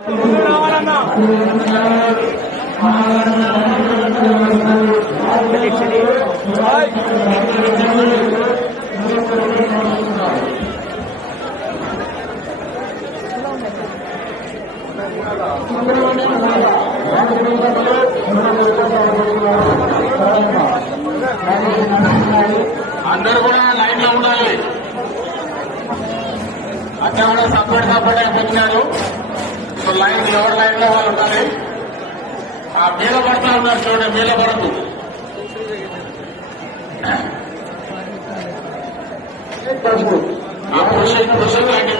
అందరూ కూడా లైన్ లో ఉండాలి. అక్కడ కూడా సపరేట్ అయిపోతున్నారు. సో లైన్ ఎవరి లైన్ లో వాళ్ళు ఉండాలి. ఆ మీద పడతా ఉన్నారు చూడండి, మీద పడద్దు. ఆ పురుషులు అంటే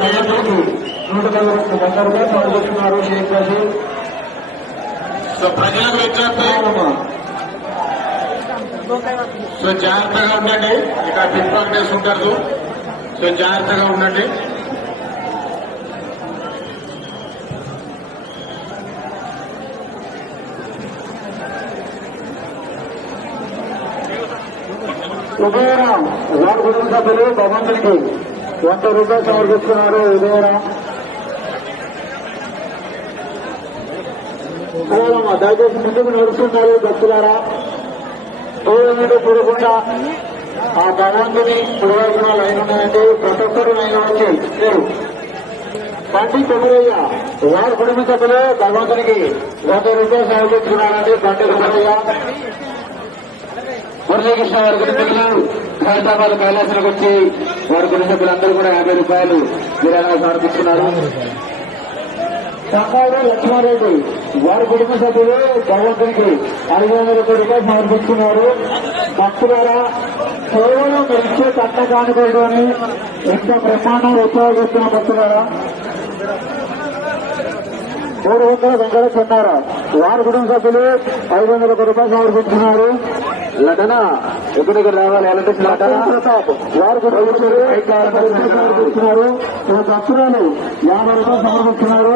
సో ప్రజలకు విజ్ఞప్తి, సో జాగ్రత్తగా ఉండండి. ఇక్కడ పిక్ పాకెట్స్ ఉంటారు. సో జాగ్రత్తగా ఉండండి. ఉదయరాం వారి కుటుంబ సభ్యులు భగవంతునికి 100 రూపాయలు సమర్పిస్తున్నారు. ఉదయరాం దయచేసి ముందుకు నడుస్తున్నారు. భక్తులారా దూరం చూడకుండా ఆ భగవంతుని పురోగమన లైన్ ఉన్నాయండి. ప్రతి ఒక్కరు లైన్ వచ్చి మీరు బండి కొమరయ్య వారి కుటుంబ సభ్యులు భగవంతునికి 100 రూపాయలు సమర్పిస్తున్నారండి. బండి కొమరయ్య మురళీకృష్ణ వారి కుటుంబీకులు హైదరాబాద్ కైలాసానికి వచ్చి వారి కుటుంబ సభ్యులందరూ కూడా 50 రూపాయలు విరాళాలు సమర్పిస్తున్నారు. సంగాడు లక్ష్మారెడ్డి వారి కుటుంబ సభ్యులు భగవంతునికి 500 రూపాయలు సమర్పిస్తున్నారు. భక్తులారా కేవలం ఇచ్చే కట్ట కానుకోవడం అని ఎంత బ్రహ్మాండంగా ఉపయోగిస్తున్న భక్తులారా 300 వెంకట చెన్నారా వారి కుటుంబ సభ్యులు 500 రూపాయలు సమర్పిస్తున్నారు. లటన ఎక్కడికి రావాలి ఎలాంటి లటన ప్రతాప్ వారు సమర్పిస్తున్నారు. భక్తురాలు 50 రూపాయలు సమర్పిస్తున్నారు.